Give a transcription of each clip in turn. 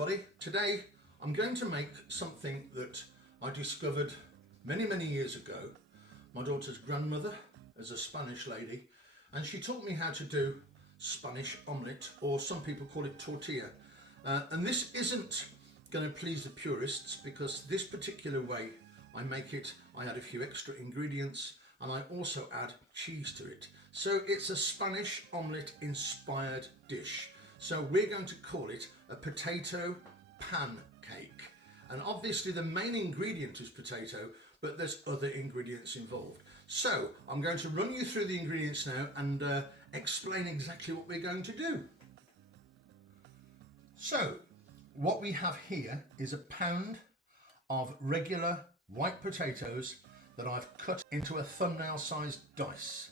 everybody. Today I'm going to make something that I discovered many years ago. My daughter's grandmother is a Spanish lady and she taught me how to do Spanish omelette, or some people call it tortilla. And this isn't going to please the purists because this particular way I make it, I add a few extra ingredients and I also add cheese to it. So it's a Spanish omelette inspired dish. So we're going to call it a potato pancake. And obviously the main ingredient is potato, but there's other ingredients involved. So I'm going to run you through the ingredients now and explain exactly what we're going to do. So what we have here is a pound of regular white potatoes that I've cut into a thumbnail sized dice.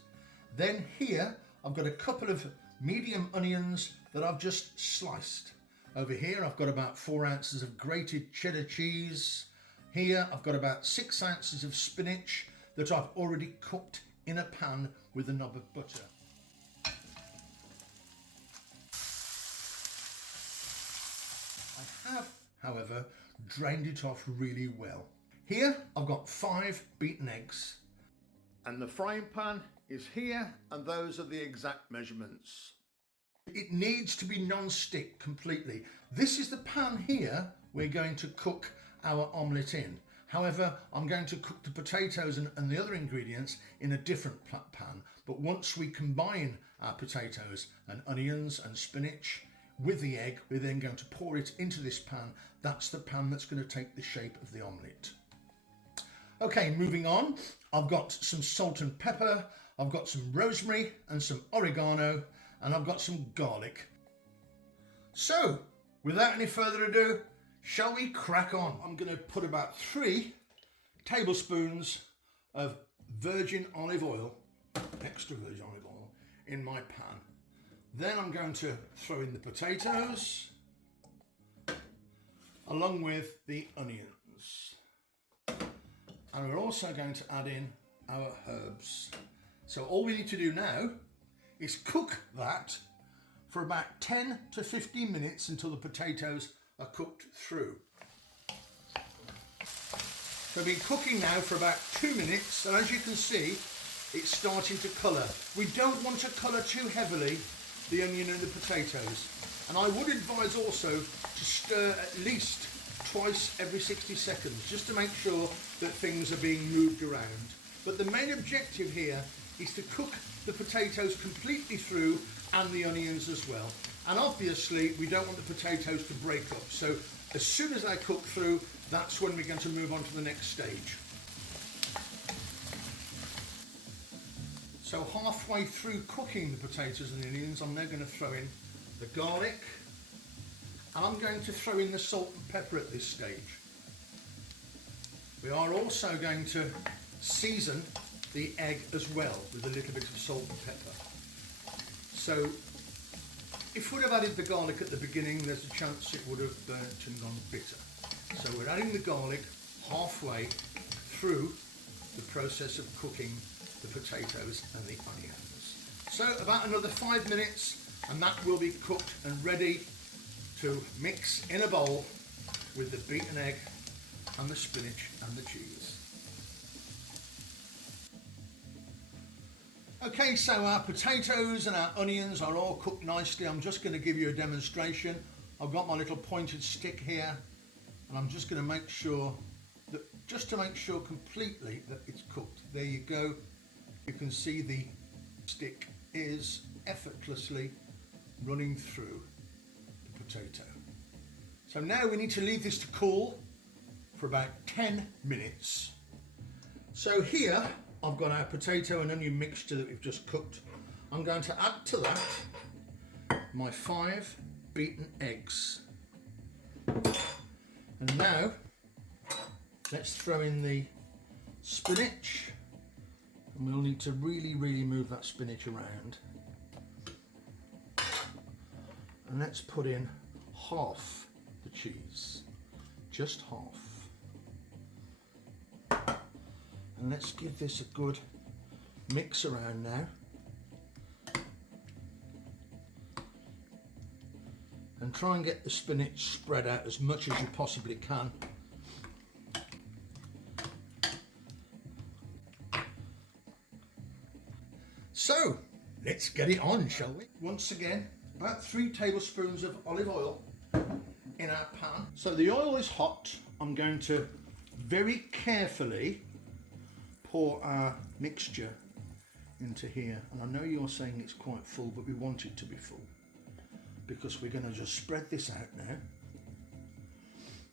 Then here I've got a couple of medium onions that I've just sliced. Over here I've got about 4 ounces of grated cheddar cheese. Here I've got about 6 ounces of spinach that I've already cooked in a pan with a knob of butter. I have, however, drained it off really well. Here I've got 5 beaten eggs. And the frying pan is here, and those are the exact measurements. It needs to be non-stick completely. This is the pan here we're going to cook our omelette in. However, I'm going to cook the potatoes and the other ingredients in a different pan. But once we combine our potatoes and onions and spinach with the egg, we're then going to pour it into this pan. That's the pan that's going to take the shape of the omelette. Okay, moving on. I've got some salt and pepper, I've got some rosemary and some oregano, and I've got some garlic. So, without any further ado, shall we crack on? I'm going to put about 3 tablespoons of virgin olive oil, extra virgin olive oil, in my pan. Then I'm going to throw in the potatoes, along with the onions. And we're also going to add in our herbs. So all we need to do now is cook that for about 10 to 15 minutes until the potatoes are cooked through. So we've been cooking now for about 2 minutes, and as you can see, it's starting to colour. We don't want to colour too heavily the onion and the potatoes. And I would advise also to stir at least twice every 60 seconds, just to make sure that things are being moved around. But the main objective here is to cook the potatoes completely through and the onions as well. And obviously we don't want the potatoes to break up. So as soon as I cook through, that's when we're going to move on to the next stage. So halfway through cooking the potatoes and the onions, I'm now going to throw in the garlic. And I'm going to throw in the salt and pepper at this stage. We are also going to season the egg as well with a little bit of salt and pepper. So if we'd have added the garlic at the beginning, there's a chance it would have burnt and gone bitter. So we're adding the garlic halfway through the process of cooking the potatoes and the onions. So about another 5 minutes and that will be cooked and ready to mix in a bowl with the beaten egg and the spinach and the cheese. Okay, so our potatoes and our onions are all cooked nicely. I'm just going to give you a demonstration. I've got my little pointed stick here and I'm just going to make sure that, just to make sure completely that it's cooked. There you go. You can see the stick is effortlessly running through the potato. So now we need to leave this to cool for about 10 minutes. So here I've got our potato and onion mixture that we've just cooked. I'm going to add to that my 5 beaten eggs. And now let's throw in the spinach, and we'll need to really move that spinach around. And let's put in half the cheese, just half. And let's give this a good mix around now. and try and get the spinach spread out as much as you possibly can. So let's get it on, shall we? Once again, about 3 tablespoons of olive oil in our pan. So the oil is hot. I'm going to very carefully pour our mixture into here. And I know you're saying it's quite full, but we want it to be full because we're going to just spread this out now.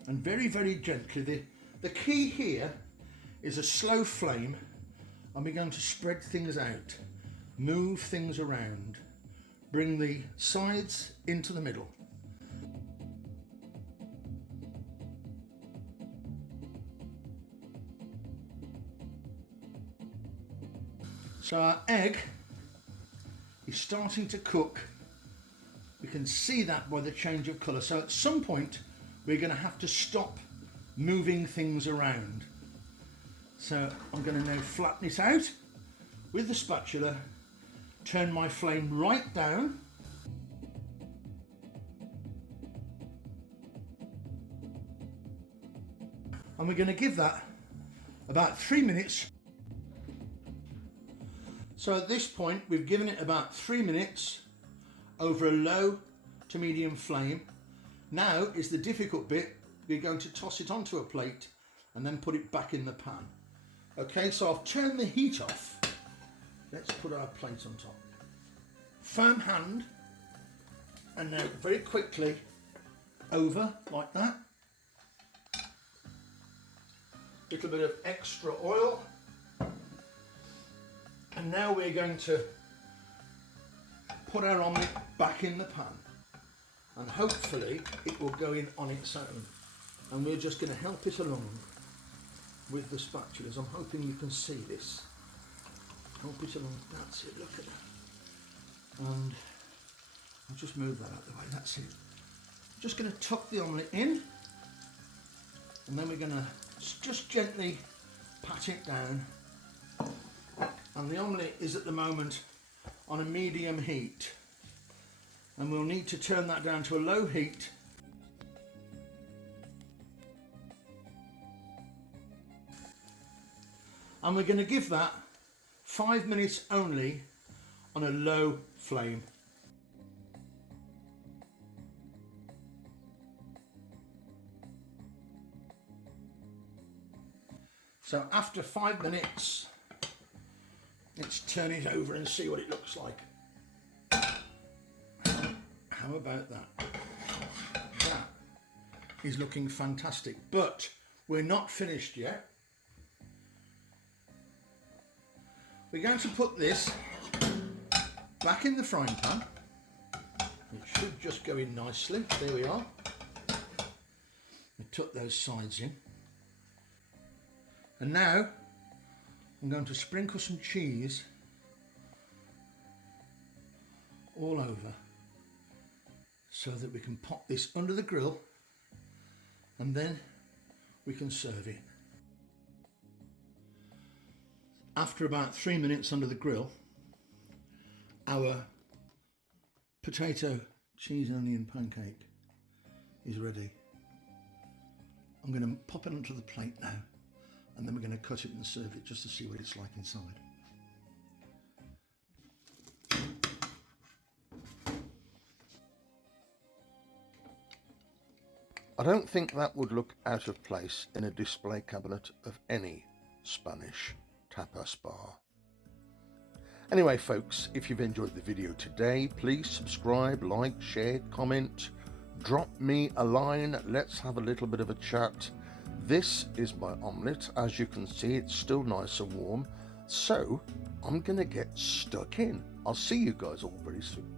And very, very gently. The key here is a slow flame, and we're going to spread things out, move things around, bring the sides into the middle. So our egg is starting to cook. We can see that by the change of colour. So at some point we're going to have to stop moving things around. So I'm going to now flatten it out with the spatula, turn my flame right down, and we're going to give that about 3 minutes. So at this point we've given it about 3 minutes over a low to medium flame. Now is the difficult bit. We're going to toss it onto a plate and then put it back in the pan. Okay, so I've turned the heat off. Let's put our plate on top. Firm hand, and now very quickly over like that. Little bit of extra oil. And now we're going to put our omelette back in the pan, and hopefully it will go in on its own. And we're just going to help it along with the spatulas. I'm hoping you can see this. Help it along. That's it. Look at that. And I'll just move that out of the way. That's it. Just going to tuck the omelette in, and then we're going to just gently pat it down. And the omelette is at the moment on a medium heat, and we'll need to turn that down to a low heat. And we're going to give that 5 minutes only on a low flame. So after 5 minutes, let's turn it over and see what it looks like. How about that? That is looking fantastic, but we're not finished yet. We're going to put this back in the frying pan. It should just go in nicely. There we are. We tuck those sides in. And now I'm going to sprinkle some cheese all over so that we can pop this under the grill, and then we can serve it. After about 3 minutes under the grill, our potato cheese and onion pancake is ready. I'm going to pop it onto the plate now, and then we're going to cut it and serve it just to see what it's like inside. I don't think that would look out of place in a display cabinet of any Spanish tapas bar. Anyway folks, if you've enjoyed the video today, please subscribe, like, share, comment, drop me a line, let's have a little bit of a chat. This is my omelette. As you can see, it's still nice and warm, so I'm gonna get stuck in. I'll see you guys all very soon.